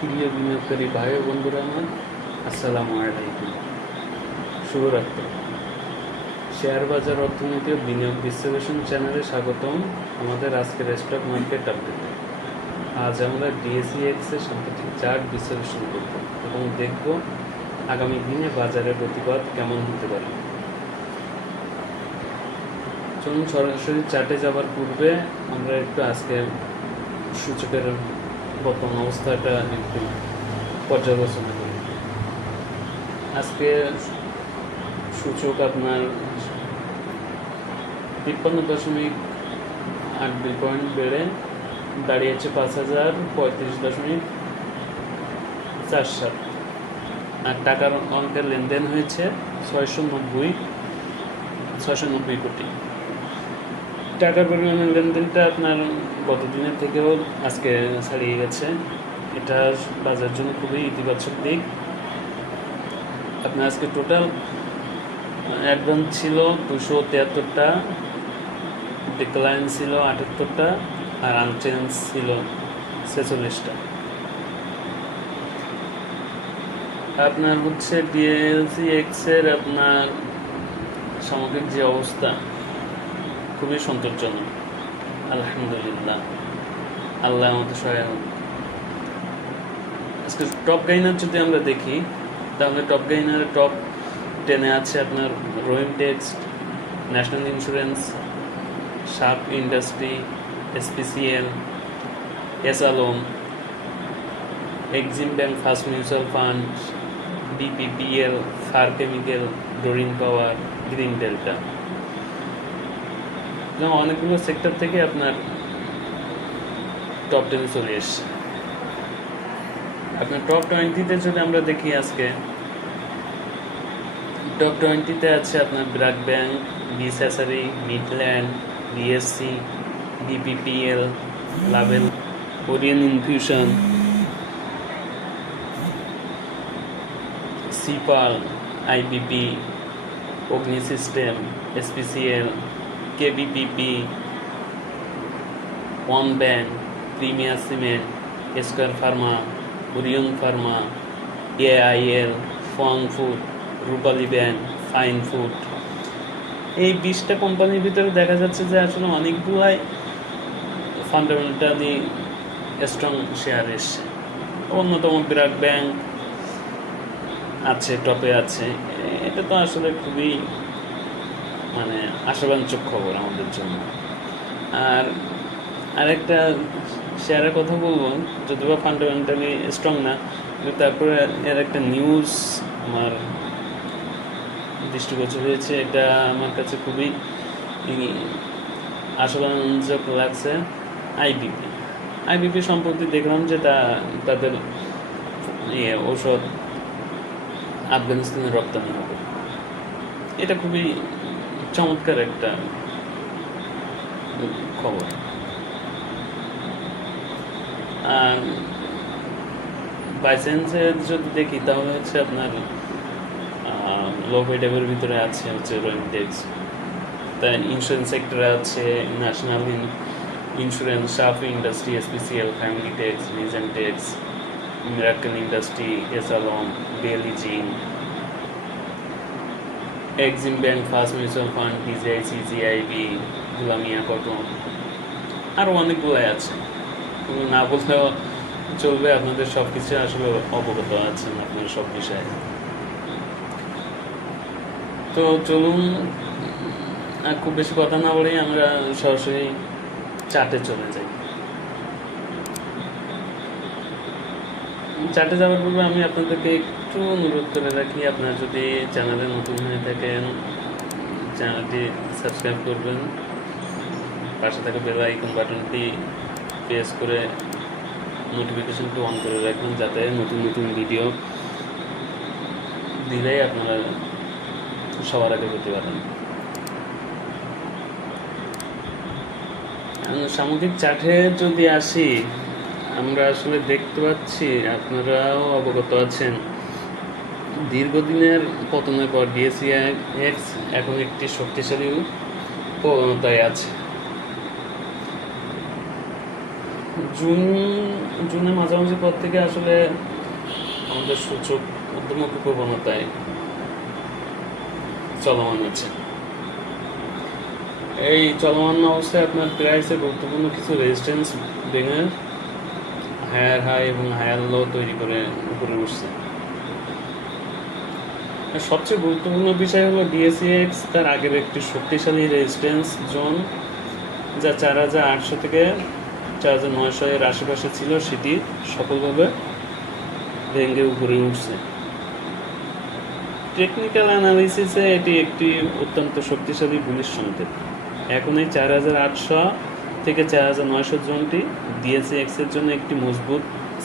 প্রিয় বিনিয়োগকারী ভাই বন্ধুরা আমার, আসসালামু আলাইকুম। শুভরাত্রি শেয়ার বাজার অর্থনীতি ও বিনিয়োগ বিশ্লেষণ চ্যানেলে স্বাগতম আমাদের আজকের স্টক মার্কেট আপডেটে আজ আমরা ডিএসি এক্সের সাম্প্রতিক চার্ট বিশ্লেষণ করব এবং দেখব আগামী দিনে বাজারের প্রতিবাদ কেমন হতে পারে। চলুন সরাসরি চার্টে যাওয়ার পূর্বে আমরা একটু আজকে সূচকের বর্তমান অবস্থা অবস্থাটা একটু পর্যালোচনা করি। আজকে সূচক আপনার তিপ্পান্ন দশমিক আট দুই পয়েন্ট বেড়ে দাঁড়িয়েছে পাঁচ হাজার পঁয়ত্রিশ দশমিক চার সাত। আর টাকার অঙ্কের লেনদেন হয়েছে ছয়শো নব্বই ছয়শো নব্বই কোটি। টাকার পরিমাণের লেনদেনটা আপনার গত দিনের থেকেও আজকে ছাড়িয়ে গেছে। এটা বাজার জন্য খুবই ইতিবাচক দিক। আপনার আজকে টোটাল অ্যাডভান্স ছিল দুশো তিয়াত্তরটা ডিক্লাইন ছিল আটাত্তরটা, আর আনচেঞ্জ ছিল ছেচল্লিশটা। আপনার হচ্ছে ডিএলসি এক্সের আপনার সামগ্রিক যে অবস্থা খুবই সন্তোষজনক আলহামদুলিল্লাহ আল্লাহ আমাদের সহায়। আজকে টপ গাইনার যদি আমরা দেখি, তাহলে টপ গাইনার টপ টেনে আছে আপনার Rahim text national insurance sharp industry SPCL S Alam Exim bank first mutual fund BPPL far chemical Doreen power green delta এবং অনেকগুলো সেক্টর থেকে আপনার টপ টেনে চলে এসছে। আপনার টপ টোয়েন্টিতে যদি আমরা দেখি আজকে টপ টোয়েন্টিতে আছে আপনার ব্র্যাক ব্যাংক বিএসএসআরি মিডল্যান্ড বিএসসি বিপিপিএল লাভেল Korean infusion সিপাল IBP Agni system SPCL KBPP one bank premier cement square pharma Orion pharma AIL ফং food Rupali bank fine food এই বিশটা কোম্পানির ভিতরে দেখা যাচ্ছে যে আসলে অনেকগুলাই ফান্ডামেন্টালি স্ট্রং শেয়ার এসছে। অন্যতম বিরাট ব্যাংক আছে টপে আছে। এটা তো আসলে খুবই মানে আশাবাঞ্চক খবর আমাদের জন্য। আর আরেকটা শেয়ারের কথা বলব যদিও ফান্ডামেন্টালি স্ট্রং না, কিন্তু তারপরে এর একটা নিউজ আমার দৃষ্টিগোচর হয়েছে, এটা আমার কাছে খুবই আশাবাঞ্চক লাগছে আইবিপি আইবিপি সম্প্রতি দেখলাম যে তা, তাদের ইয়ে ঔষধ আফগানিস্তানে রপ্তানি হবে। এটা খুবই চমৎকার একটা খবর। আর বাই চান্সে যদি দেখি, তাহলে হচ্ছে আপনার লো ভেডেবের ভিতরে আছে হচ্ছে রোইনটেক্স তা ইন্স্যুরেন্স সেক্টরে আছে ন্যাশনাল ইন্স্যুরেন্স সাফ ইন্ডাস্ট্রি এসপিসিএল ফ্যামিলি ট্যাক্স রিজেন ট্যাক্স মিরাকল ইন্ডাস্ট্রি এসালন বেলি জিন Exim bank first mutual fund PGI CGIB গুলামিয়া cotton আরও অনেকগুলাই আছে। না বললেও চলবে, আপনাদের সব কিছু আসলে অবগত আছেন আপনারা সব বিষয়ে। তো চলুন, আর খুব বেশি কথা না বলেই আমরা সরাসরি চার্টে চলে যাই। চার্টে যাওয়ার পূর্বে আমি আপনাদেরকে একটু অনুরোধ করে রাখি, আপনারা যদি চ্যানেলে নতুন হয়ে থাকেন চ্যানেলটি সাবস্ক্রাইব করবেন, পাশে থাকা বেল আইকন বাটনটি প্রেস করে নোটিফিকেশনটি অন করে রাখবেন, যাতে নতুন নতুন ভিডিও দিলেই আপনারা সবার আগে পেতে পারেন। সামুদ্রিক চাটে যদি আসি, আমরা আসলে দেখতে পাচ্ছি, আপনারাও অবগত আছেন। দীর্ঘদিনের পতনের পর ডিএসিআই এক্স এখন একটি শক্তিশালী প্রবণতায় আছে। জুন, জুনের মাঝামাঝি পর থেকে আসলে আমাদের সূচক ঊর্ধ্বমুখী প্রবণতায় চলমান আছে এই চলমান অবস্থায় আপনার প্রাইসে গুরুত্বপূর্ণ কিছু রেজিস্ট্যান্স ভেঙে হায়ার হাই এবং হায়ার লো তৈরি করে উপরে উঠছে। সবচেয়ে গুরুত্বপূর্ণ বিষয় হলো ডিএসিএক্স তার আগের একটি শক্তিশালী রেজিস্ট্যান্স জোন যা চার হাজার আটশো থেকে চার হাজার নয়শো এর আশেপাশে ছিল, সেটি সফলভাবে ভেঙে উপরে উঠছে। টেকনিক্যাল অ্যানালিসিসে এটি একটি অত্যন্ত শক্তিশালী বুলিশ সংকেত। এখন এই চার হাজার আটশো থেকে চার হাজার নয়শো জোনটি ডিএসসি এক্সের জন্য একটি মজবুত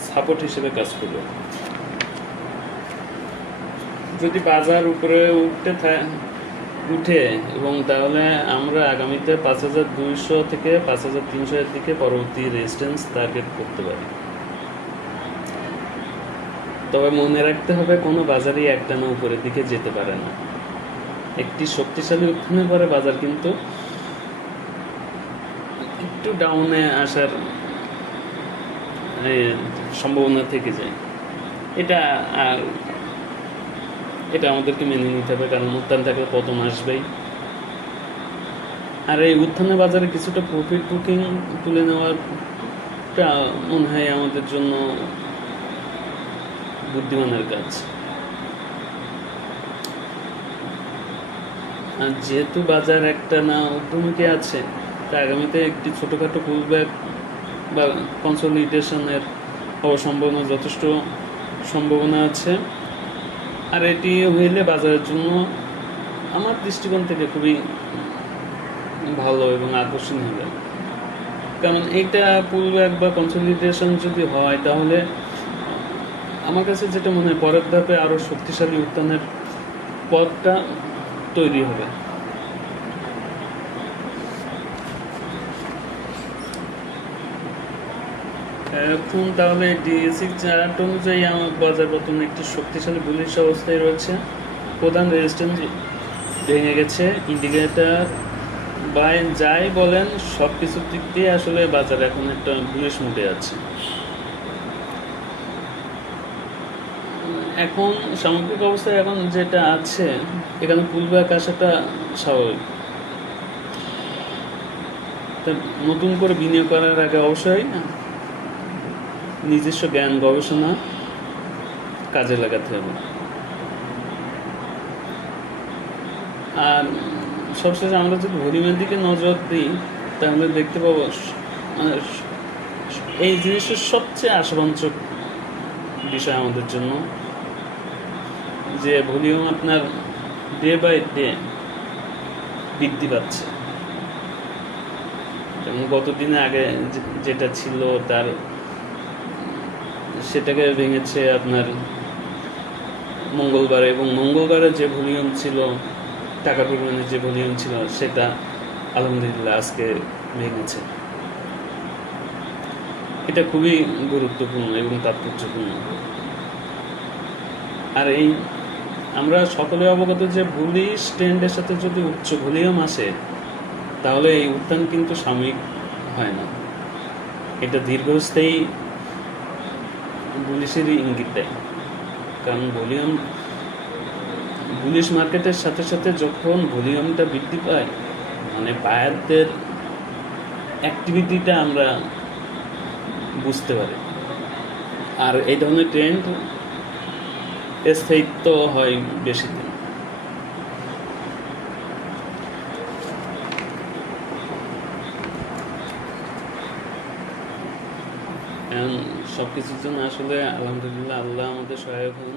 সাপোর্ট হিসেবে কাজ করবে। যদি বাজার উপরে উঠতে উঠে এবং তাহলে আমরা আগামীতে পাঁচ হাজার দুইশো থেকে পাঁচ হাজার তিনশো এর দিকে পরবর্তী রেজিস্ট্যান্স টার্গেট করতে পারি। তবে মনে রাখতে হবে কোনো বাজারই একটানা উপরের দিকে যেতে পারে না। একটি শক্তিশালী উত্থানের পরে বাজার কিন্তু একটু ডাউনে আসার সম্ভাবনা থেকে যায়। এটা এটা আমাদেরকে মেনে নিতে হবে, কারণ উত্থান থাকলে পতন আসবেই। আর এই উত্থানের বাজারে কিছুটা প্রফিট বুকিং তুলে নেওয়াটা মনে হয় আমাদের জন্য বুদ্ধিমানের কাজ। আর যেহেতু বাজার একটা না ঊর্ধ্বমুখী আছে, তা আগামীতে একটি ছোটোখাটো পুলব্যাক বা কনসলিডেশনের হওয়ার সম্ভাবনা যথেষ্ট সম্ভাবনা আছে। আর এটি হইলে বাজারের জন্য আমার দৃষ্টিকোণ থেকে খুবই ভালো এবং আকর্ষণীয় হবে। কারণ এইটা পূর্ব একবার কনসলিডেশন যদি হয়, তাহলে আমার কাছে যেটা মনে হয়, পরের ধাপে আরও শক্তিশালী উত্থানের পথটা তৈরি হবে। এখন তাহলে ডিএসসি চার্ট অনুযায়ী আমার বাজার পতন একটি শক্তিশালী বুলিশ অবস্থায় রয়েছে। প্রধান রেজিস্ট্যান্স ভেঙে গেছে। ইন্ডিকেটার বা যাই বলেন সব কিছুর দিক দিয়ে আসলে বাজার এখন একটা বুলিশ মুডে আছে। এখন সামগ্রিক অবস্থায় এখন যেটা আছে, এখানে পুলব্যাক আসাটা স্বাভাবিক। নতুন করে বিনিয়োগ করার আগে অবশ্যই নিজস্ব জ্ঞান গবেষণা কাজে লাগাতে হবে। আর সবশেষে আমরা যদি ভলিউমের দিকে নজর দিই, তাহলে দেখতে পাবো মানে এই জিনিসটা সবচেয়ে আশাবাঞ্চক বিষয় আমাদের জন্য, যে ভলিউম আপনার ডে বাই ডে বৃদ্ধি পাচ্ছে। যেমন গত দিনে আগে যেটা ছিল তার সেটাকে ভেঙেছে আপনার মঙ্গলবারে এবং মঙ্গলবারে যে ভলিউম ছিল টাকার পরিমাণে যে ভলিউম ছিল, সেটা আলহামদুলিল্লাহ আজকে ভেঙেছে। এটা খুবই গুরুত্বপূর্ণ এবং তাৎপর্যপূর্ণ। আর এই আমরা সকলে অবগত যে বুলিশ ট্রেন্ডের সাথে যদি উচ্চ ভলিউম আসে, তাহলে এই উত্থান কিন্তু সাময়িক হয় না। এটা দীর্ঘস্থায়ী বুলিশেরই ইঙ্গিত দেয়। কারণ ভলিউম বুলিশ মার্কেটের সাথে সাথে যখন ভলিউমটা বৃদ্ধি পায় মানে বায়ারদের অ্যাক্টিভিটিটা আমরা বুঝতে পারি। আর এই ধরনের ট্রেন্ড স্থায়িত্ব হয় বেশি দিন সব কিছুর জন্য আসলে আলহামদুলিল্লাহ আল্লাহ আমাদের সহায়ক হন।